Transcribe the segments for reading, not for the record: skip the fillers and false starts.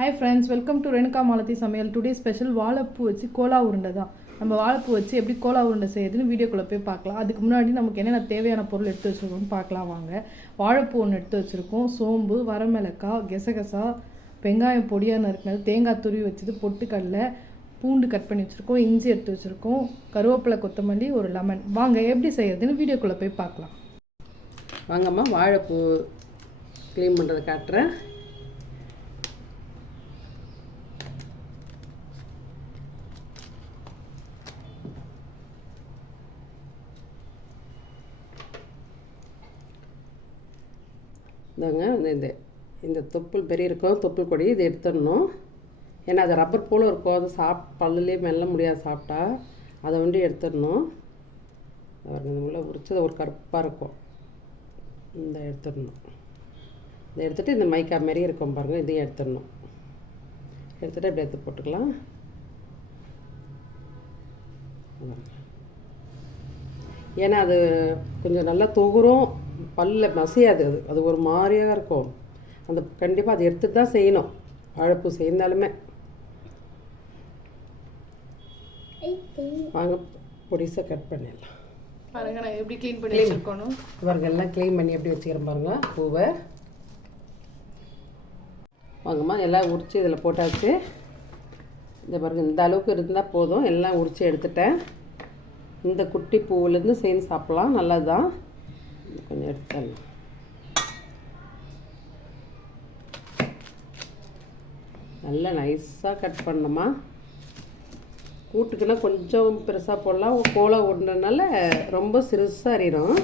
Hi friends, welcome to Renuka Malathi சமையல். Today special வாழைப்பூ வச்சு கோலா உருண்டை தான். நம்ம வாழைப்பூ வச்சு எப்படி கோலா உருண்டை செய்யுதுன்னு வீடியோக்குள்ளே போய் பார்க்கலாம். அதுக்கு முன்னாடி நமக்கு என்னென்ன தேவையான பொருள் எடுத்து வச்சுருக்கோம்னு பார்க்கலாம் வாங்க. வாழைப்பூ ஒன்று எடுத்து வச்சுருக்கோம், சோம்பு, வரமிளகாய், கெசகசா, வெங்காயம் பொடியாக நறுக்கினது, தேங்காய் துருவி வச்சது, பொட்டுக்கடலை, பூண்டு கட் பண்ணி வச்சுருக்கோம், இஞ்சி எடுத்து வச்சுருக்கோம், கருவேப்பிலை, கொத்தமல்லி, ஒரு லெமன். வாங்க எப்படி செய்யறதுன்னு வீடியோக்குள்ளே போய் பார்க்கலாம் வாங்கம்மா. வாழைப்பூ க்ளீன் பண்ணுறது காட்டுறேன். இந்தாங்க, இந்த தொப்புள் பெரிய இருக்கும், தொப்புள் கொடி இதை எடுத்துடணும். ஏன்னா அது ரப்பர் போல் இருக்கும், அது பல்லுலேயே மெல்ல முடியாது சாப்பிட்டா. அதை எடுத்துடணும். இந்த முள்ள உரிச்சது ஒரு கருப்பாக இருக்கும், இந்த எடுத்துடணும். இதை எடுத்துகிட்டு இந்த மைக்கா மாரி இருக்கும் பாருங்கள், இதையும் எடுத்துடணும். எடுத்துகிட்டு இப்படி எடுத்து போட்டுக்கலாம். ஏன்னா அது கொஞ்சம் நல்லா தொகுரும், பல்ல மசியாது. அது ஒரு மாதிரியாக இருக்கும். அந்த கண்டிப்பாக அதை எடுத்துட்டு தான் செய்யணும், வாழைப்பூ செய்தாலுமே. வாங்க பொடிசாக கட் பண்ணிடலாம். பாருங்க, நான் எப்படி க்ளீன் பண்ணி வச்சுருக்கணும் பாருங்க. எல்லாம் க்ளீன் பண்ணி எப்படி வச்சுக்கிறேன் பாருங்கள் பூவை. வாங்கம்மா, எல்லாம் உரித்து இதில் போட்டாச்சு. இந்த பாருங்கள், இந்த அளவுக்கு இருந்தால் போதும். எல்லாம் உரித்து எடுத்துட்டேன். இந்த குட்டி பூவிலேருந்து சேர்ந்து சாப்பிட்லாம், நல்லது தான். கொஞ்சம் எடுத்துடலாம். நல்லா நைஸாக கட் பண்ணணுமா. கூட்டுக்குன்னா கொஞ்சம் பெருசாக போடலாம், கோலா உருண்டனால ரொம்ப சிறுசாக அறியும்.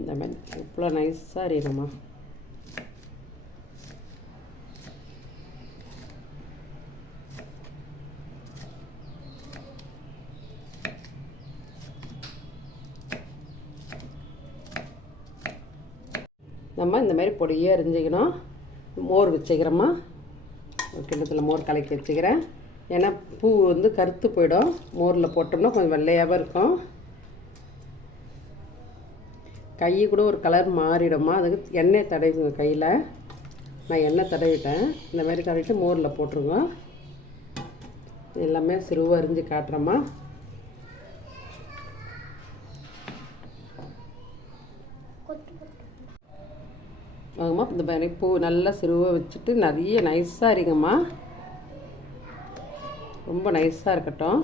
இந்த மாதிரி இவ்வளோ நைஸாக அறியணுமா. நம்ம இந்த மாதிரி பொடியாக அரிஞ்சிக்கணும். மோர் வச்சுக்கிறோமா, ஒரு கிண்ணத்தில் மோர் கலக்கி வச்சுக்கிறேன். ஏன்னா பூ கருத்து போயிடும், மோரில் போட்டோம்னா கொஞ்சம் வெள்ளையாகவும் இருக்கும். கை கூட ஒரு கலர் மாறிடுமா, அதுக்கு எண்ணெய் தடவிங்க கையில். நான் எண்ணெய் தடவிட்டேன். இந்த மாதிரி தடவிட்டு மோரில் போட்டுருங்க. எல்லாமே சிறுவாக அரிஞ்சு காட்டுறோமா. வாங்கம்மா, இந்த மாதிரி பூ நல்லா சிறுவாக வச்சுட்டு நிறைய நைஸாக இருங்கம்மா. ரொம்ப நைஸாக இருக்கட்டும்.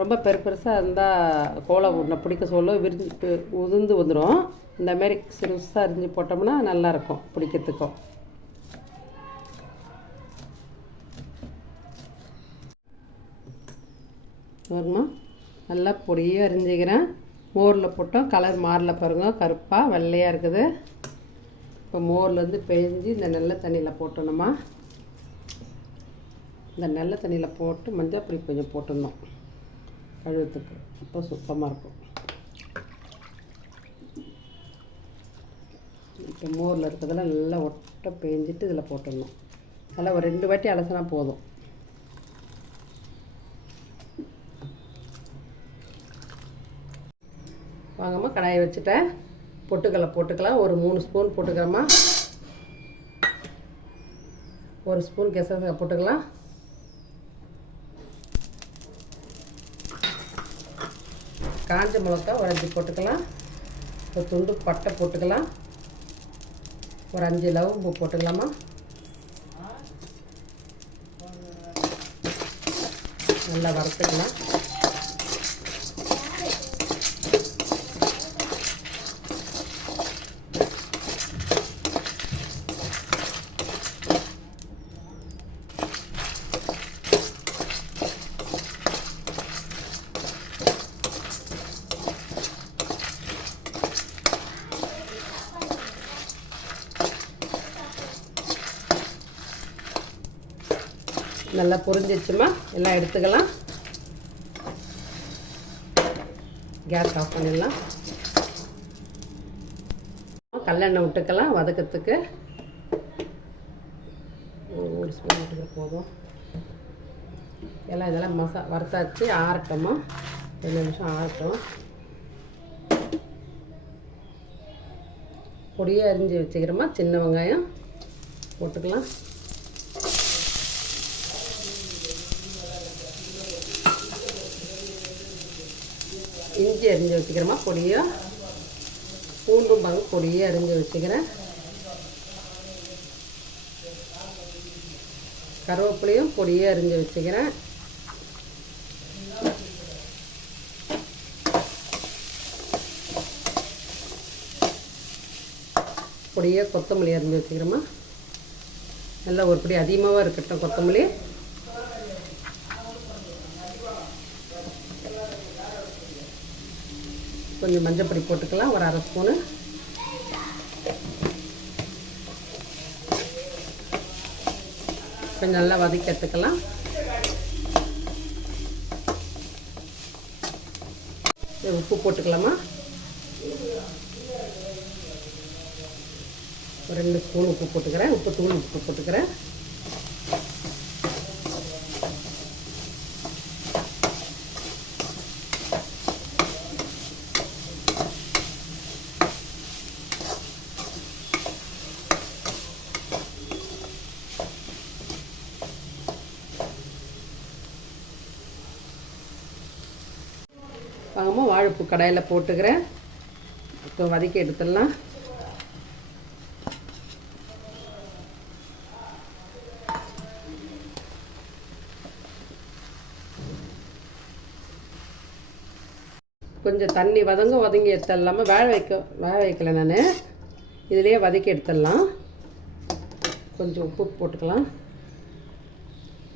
ரொம்ப பெருசாக இருந்தால் கோலா உருண்டை பிடிக்க சொல்ல விரிஞ்சு உதிர்ந்து வந்துடும். இந்த மாதிரி சிறுசாக அரிஞ்சு போட்டோம்னா நல்லாயிருக்கும் பிடிக்கிறதுக்கும். பாருங்கம்மா, நல்லா பொடியாக அரிஞ்சிக்கிறேன். மோரில் போட்டோம், கலர் மாறல பாருங்கள், கருப்பாக வெள்ளையாக இருக்குது. இப்போ மோர்லேருந்து பிழிஞ்சு இந்த நல்ல தண்ணியில் போட்டோம்மா. இந்த நல்ல தண்ணியில் போட்டு மஞ்சள் பொடி கொஞ்சம் போட்டுடணும் கழுவத்துக்கு, அப்போ சுத்தமாக இருக்கும். இப்போ மோரில் இருக்கிறதெல்லாம் நல்லா ஒட்டை பிழிஞ்சிட்டு இதில் போட்டுடணும். நல்லா ஒரு 2 வாட்டி அலசினா போதும். வாங்கம்மா, கடாயை வச்சுட்டேன். பொட்டுக்கடலை போட்டுக்கலாம். ஒரு 3 ஸ்பூன் போட்டுக்கிறோம்மா. 1 ஸ்பூன் கெசகசா போட்டுக்கலாம். காஞ்ச மிளகா ஒரு 5 போட்டுக்கலாம். ஒரு துண்டு பட்டை போட்டுக்கலாம். ஒரு 5 லவங்கம் போட்டுக்கலாமா. நல்லா வறுத்துக்கலாம். நல்லா பொரிஞ்சிச்சுமா, எல்லாம் எடுத்துக்கலாம். கேஸ் ஆஃப் பண்ணிடலாம். கல்லெண்ணெய் விட்டுக்கலாம் வதக்கிறதுக்கு. 1 ஸ்பூன் விட்டுக்க போதும். எல்லாம் இதெல்லாம் வறுத்தாச்சு, ஆறட்டோமா, 2 நிமிஷம் ஆறட்டும். பொடியாக அரிஞ்சு வச்சுக்கிறோமா சின்ன வெங்காயம் போட்டுக்கலாம். இஞ்சி அரிஞ்சு வச்சுக்கிறோமா பொடியாக, பூண்டும் பொடியாக அரிஞ்சு வச்சுக்கிறேன். கருவேப்பிலையும் பொடியாக அரிஞ்சு வச்சுக்கிறேன். பொடியாக கொத்தமல்லி அரிஞ்சு வச்சுக்கிறோமா. நல்லா ஒரு பொடி அதிகமாக இருக்கட்டும் கொத்தமல்லி. கொஞ்சம் மஞ்சள் பொடி போட்டுக்கலாம், ஒரு 1/2 ஸ்பூனு. கொஞ்சம் நல்லா வதக்கி எடுத்துக்கலாம். உப்பு போட்டுக்கலாமா, ஒரு 2 ஸ்பூன் உப்பு போட்டுக்கிறேன். தூள் உப்பு போட்டுக்கிறேன். வாங்கம்மா, வாழைப்பூ கடாயில் போட்டுக்கிறேன். இப்போ வதக்கி எடுத்துடலாம். கொஞ்சம் தண்ணி வதங்கி எடுத்துடலாமல் வேக வைக்கல நான், இதிலேயே வதக்கி எடுத்துடலாம். கொஞ்சம் உப்பு போட்டுக்கலாம்.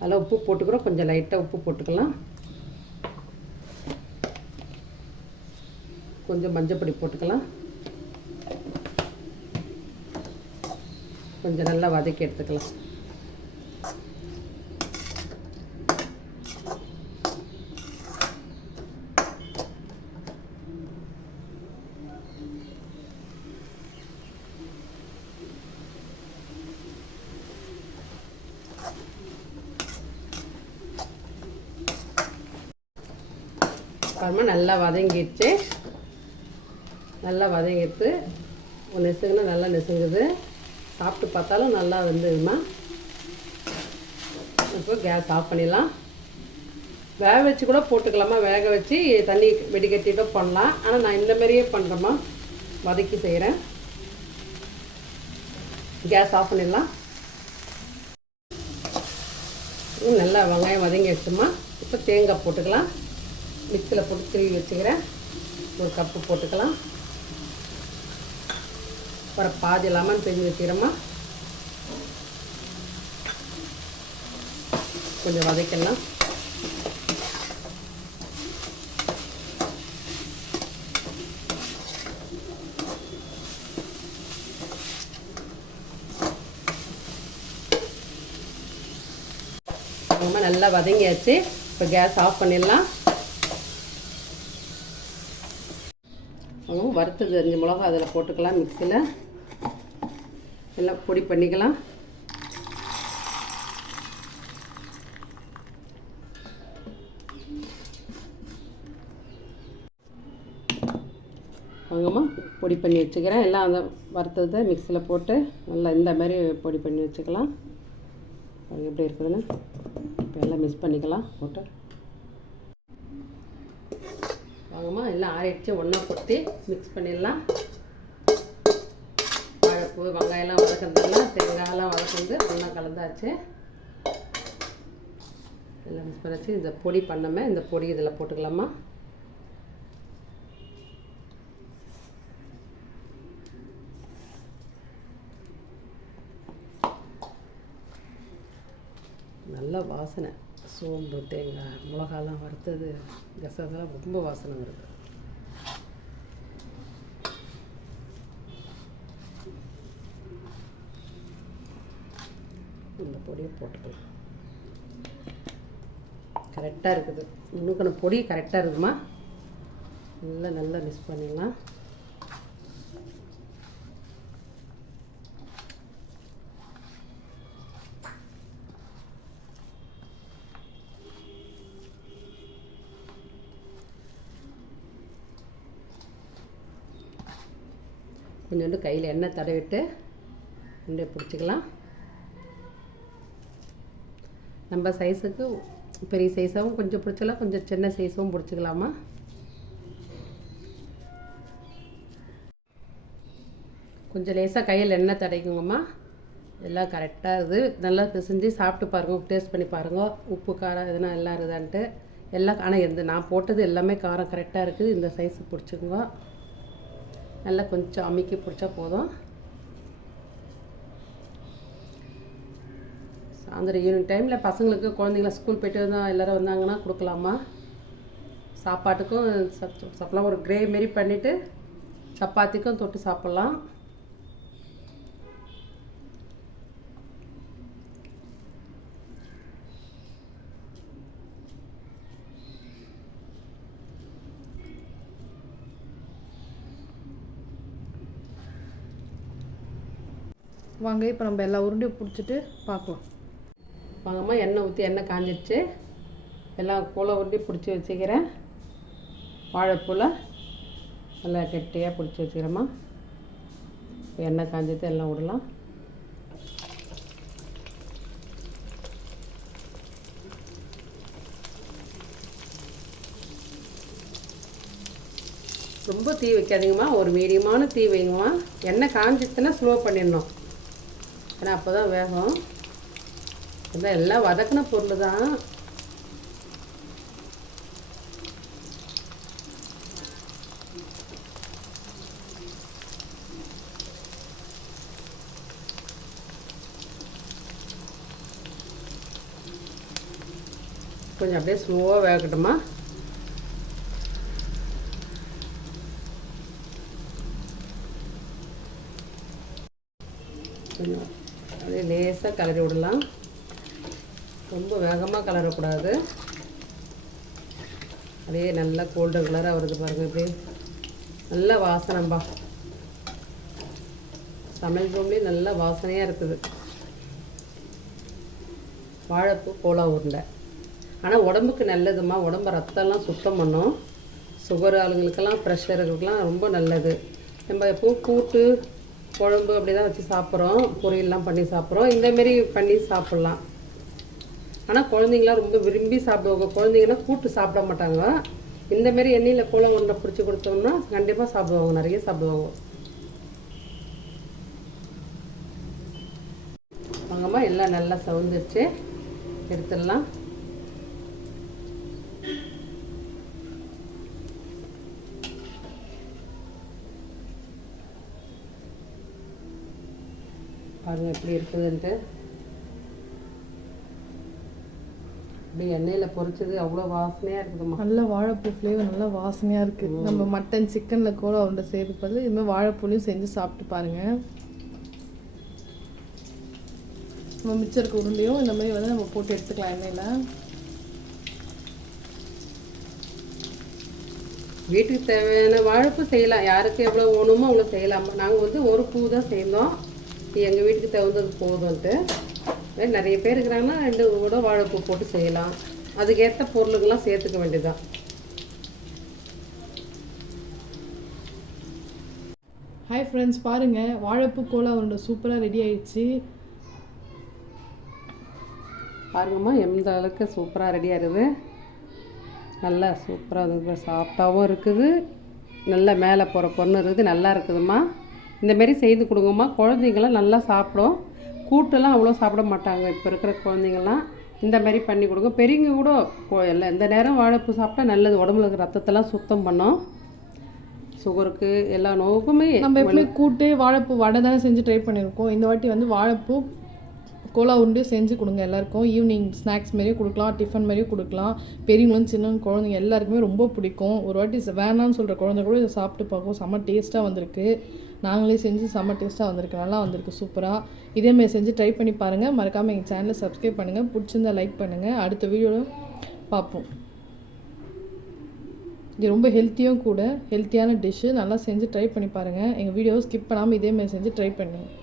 அதில் உப்பு போட்டுக்கிறோம், கொஞ்சம் லைட்டாக உப்பு போட்டுக்கலாம். கொஞ்சம் மஞ்சள் பொடி போட்டுக்கலாம். கொஞ்சம் நல்லா வதக்கி எடுத்துக்கலாம். அப்புறமா நல்லா வதங்கிடுச்சு. நல்லா வதங்கிட்டு நெசுங்குன்னா நல்லா நெசுங்குது. சாப்பிட்டு பார்த்தாலும் நல்லா வந்துதுமா. இப்போ கேஸ் ஆஃப் பண்ணிடலாம். வேக வச்சு கூட போட்டுக்கலாமா, வேக வச்சு தண்ணி வெடிக்கட்டிட்டோ பண்ணலாம். ஆனால் நான் இந்த மாதிரியே பண்ணுறேம்மா, வதக்கி செய்கிறேன். கேஸ் ஆஃப் பண்ணிடலாம். நல்லா வெங்காயம் வதங்கி வச்சுமா. இப்போ தேங்காய் போட்டுக்கலாம். மிக்சியில் போட்டு திருவி வச்சுக்கிறேன். 1 கப்பு போட்டுக்கலாம். அப்புறம் பாதி லெமன் பிழிஞ்சு வச்சுக்கிறோமா. கொஞ்சம் வதக்கலாம். நல்லா வதங்கியாச்சு. இப்போ கேஸ் ஆஃப் பண்ணிடலாம். வறுத்தது 5 மிளகா அதில் போட்டுக்கலாம். மிக்சியில் எல்லாம் பொடி பண்ணிக்கலாம். வாங்கம்மா, பொடி பண்ணி வச்சுக்கிறேன். எல்லாம் அந்த வறுத்ததை மிக்சியில் போட்டு நல்லா இந்த மாதிரி பொடி பண்ணி வச்சுக்கலாம். எப்படி இருக்குதுன்னு இப்போ எல்லாம் மிக்ஸ் பண்ணிக்கலாம் போட்டு. வாங்கம்மா, எல்லாம் ஆறிடுச்சு. ஒன்றா கொட்டி மிக்ஸ் பண்ணிடலாம். வாழைப்பூ வெங்காயம்லாம் வதக்கிறதுலாம் தேங்காயெல்லாம் வதக்கிறது ஒன்றா கலந்தாச்சு. எல்லாம் மிக்ஸ் பண்ணிச்சு. இந்த பொடி பண்ணமே இந்த பொடி இதில் போட்டுக்கலாமா. நல்ல வாசனை. சோம்பு தேங்காய் மிளகாலாம் வறுத்தது கசகெல்லாம் ரொம்ப வாசனை வருது. இந்த பொடியை போட்டுக்கலாம். கரெக்டாக இருக்குது. இன்னும் பொடி கரெக்டாக இருக்குமா. நல்லா மிக்ஸ் பண்ணிடலாம். கொஞ்சோண்டு கையில் எண்ணெய் தடவிட்டு உருண்டை பிடிச்சிக்கலாம். நம்ம சைஸுக்கு பெரிய சைஸாகவும் கொஞ்சம் பிடிச்சலாம், கொஞ்சம் சின்ன சைஸாகவும் பிடிச்சிக்கலாமா. கொஞ்சம் லேசாக கையில் எண்ணெய் தடைக்குங்கம்மா. எல்லாம் கரெக்டாக இருக்குது. நல்லா பிசைஞ்சு சாப்பிட்டு பாருங்கள், டேஸ்ட் பண்ணி பாருங்கள் உப்பு காரம் எதுனா எல்லாம் இருக்குதான்ட்டு. எல்லாம் ஆனால் நான் போட்டது எல்லாமே காரம் கரெக்டாக இருக்குது. இந்த சைஸு பிடிச்சிக்குங்க. நல்லா கொஞ்சம் அமுக்கி பிடிச்சா போதும். சாயந்தரம் ஈவினிங் டைமில் பசங்களுக்கு குழந்தைங்கள ஸ்கூல் போய்ட்டு தான் எல்லோரும் வந்தாங்கன்னா கொடுக்கலாமா. சாப்பாட்டுக்கும் சாப்பிட்லாம். ஒரு கிரேவி மாரி பண்ணிவிட்டு சப்பாத்திக்கும் தொட்டு சாப்பிட்லாம். வாங்க இப்போ நம்ம எல்லா உருண்டையும் பிடிச்சிட்டு பார்க்கலாம். வாங்கம்மா, எண்ணெய் ஊற்றி எண்ணெய் காஞ்சிடுச்சு. எல்லாம் கோலை உருண்டி பிடிச்சி வச்சுக்கிறேன். வாழைப்பூவில் நல்லா கெட்டியாக பிடிச்சி வச்சுக்கிறேம்மா. எண்ணெய் காஞ்சிட்டு எல்லாம் விடலாம். ரொம்ப தீ வைக்காதீங்கம்மா, ஒரு மீடியமான தீ வைங்கம்மா. எண்ணெய் காஞ்சிச்சுன்னா ஸ்லோ பண்ணிடணும், ஏன்னா அப்போ தான் வேகும். அதான் எல்லாம் வதக்கின பொருள் தான். கொஞ்சம் அப்படியே ஸ்லோவாக வேகட்டுமா. கொஞ்சம் அப்படியே லேசாக கிளறி விடலாம். ரொம்ப வேகமாக கலரக்கூடாது. அதே நல்லா கோல்டன் கலராக வருது பாருங்கள். இப்படி நல்ல வாசனைப்பா. சமையல் ரூம்லேயும் நல்ல வாசனையாக இருக்குது. வாழைப்பூ கோலா உருண்டை ஆனால் உடம்புக்கு நல்லதுமா. உடம்பு ரத்தம்லாம் சுத்தம் பண்ணும். சுகர் ஆளுங்களுக்கெல்லாம் ப்ரெஷருக்கெல்லாம் ரொம்ப நல்லது. நம்ம எப்போ கூட்டு குழம்பு அப்படி தான் வச்சு சாப்பிட்றோம், பொரியல்லாம் பண்ணி சாப்பிட்றோம். இந்தமாரி பண்ணி சாப்பிட்லாம். ஆனால் குழந்தைங்களாம் ரொம்ப விரும்பி சாப்பிடுவாங்க. குழந்தைங்கன்னா கூட்டு சாப்பிட மாட்டாங்க. இந்தமாரி எண்ணெயில் கோலா உருண்டை பிடிச்சி கொடுத்தோம்னா கண்டிப்பாக சாப்பிடுவாங்க, நிறைய சாப்பிடுவாங்க. வாங்கம்மா, எல்லாம் நல்லா சவுந்துருச்சு, எடுத்துடலாம். பாருங்கள் எப்படி இருக்குதுன்ட்டு. இப்படி எண்ணெயில் பொரிச்சது அவ்வளோ வாசனையாக இருக்குதும்மா. நல்ல வாழைப்பூ ஃப்ளேவர் நல்லா வாசனையாக இருக்குது. நம்ம மட்டன் சிக்கனில் கோலா உருண்டை செய்கிறது பதில் இதுமாதிரி வாழைப்பூலையும் செஞ்சு சாப்பிட்டு பாருங்கள். நம்ம மிச்சம் இருக்க உருண்டையும் இந்த மாதிரி வந்து நம்ம போட்டு எடுத்துக்கலாம் எண்ணெயில். வீட்டுக்கு தேவையான வாழைப்பூ செய்யலாம். யாருக்கு எவ்வளோ வேணுமோ அவ்வளோ செய்யலாமா. நாங்கள் வந்து ஒரு பூ தான் செய்யணும், எங்கள் வீட்டுக்கு தகுந்தது போதும்ன்ட்டு. நிறைய பேர் இருக்கிறாங்கன்னா 2 கூட வாழைப்பூ போட்டு செய்யலாம். அதுக்கேற்ற பொருளுங்கெல்லாம் சேர்த்துக்க வேண்டியதுதான். ஹாய் ஃப்ரெண்ட்ஸ், பாருங்கள் வாழைப்பூ கோலா உருண்டை சூப்பராக ரெடி ஆயிடுச்சு. பாருங்கம்மா, எந்த அளவுக்கு சூப்பராக ரெடியாக இருக்குது. நல்லா சூப்பராக இருக்குது, சாஃப்டாகவும் இருக்குது, நல்லா மேலே போகிற பொண்ணு இருக்குது, நல்லா இருக்குதும்மா. இந்தமாரி செய்து கொடுங்கம்மா. குழந்தைங்களாம் நல்லா சாப்பிடும். கூட்டெல்லாம் அவ்வளோ சாப்பிட மாட்டாங்க இப்போ இருக்கிற குழந்தைங்கள்லாம். இந்தமாரி பண்ணி கொடுங்க. பெரியவங்க கூட எல்லாம் இந்த நேரம் வாழைப்பூ சாப்பிட்டா நல்லது. உடம்புல இருக்கிற ரத்தத்தெல்லாம் சுத்தம் பண்ணும். சுகருக்கு எல்லா நோவுக்குமே. நம்ம எப்பவுமே கூட்டு வாழைப்பூ வடை தானே செஞ்சு ட்ரை பண்ணியிருக்கோம். இந்த வாட்டி வந்து வாழைப்பூ கோலா உருண்டையும் செஞ்சு கொடுங்க எல்லாருக்கும். ஈவினிங் ஸ்நாக்ஸ் மாரியும் கொடுக்கலாம், டிஃபன் மாதிரியும் கொடுக்கலாம். பெரியவங்களும் சின்ன குழந்தைங்க எல்லாருக்குமே ரொம்ப பிடிக்கும். ஒரு வாட்டி வேணான்னு சொல்கிற குழந்தை கூட இதை சாப்பிட்டு பார்க்கும். செம்ம டேஸ்ட்டாக வந்திருக்கு. நாங்களே செஞ்சு செம்ம டேஸ்ட்டாக வந்திருக்கு, நல்லா வந்திருக்கு சூப்பராக. இதேமாதிரி செஞ்சு ட்ரை பண்ணி பாருங்கள். மறக்காமல் எங்கள் சேனலை சப்ஸ்கிரைப் பண்ணுங்கள். பிடிச்சிருந்தா லைக் பண்ணுங்கள். அடுத்த வீடியோவில் பார்ப்போம். இது ரொம்ப ஹெல்த்தியும் கூட, ஹெல்த்தியான டிஷ்ஷு. நல்லா செஞ்சு ட்ரை பண்ணி பாருங்கள். எங்கள் வீடியோவை ஸ்கிப் பண்ணாமல் இதேமாதிரி செஞ்சு ட்ரை பண்ணுங்கள்.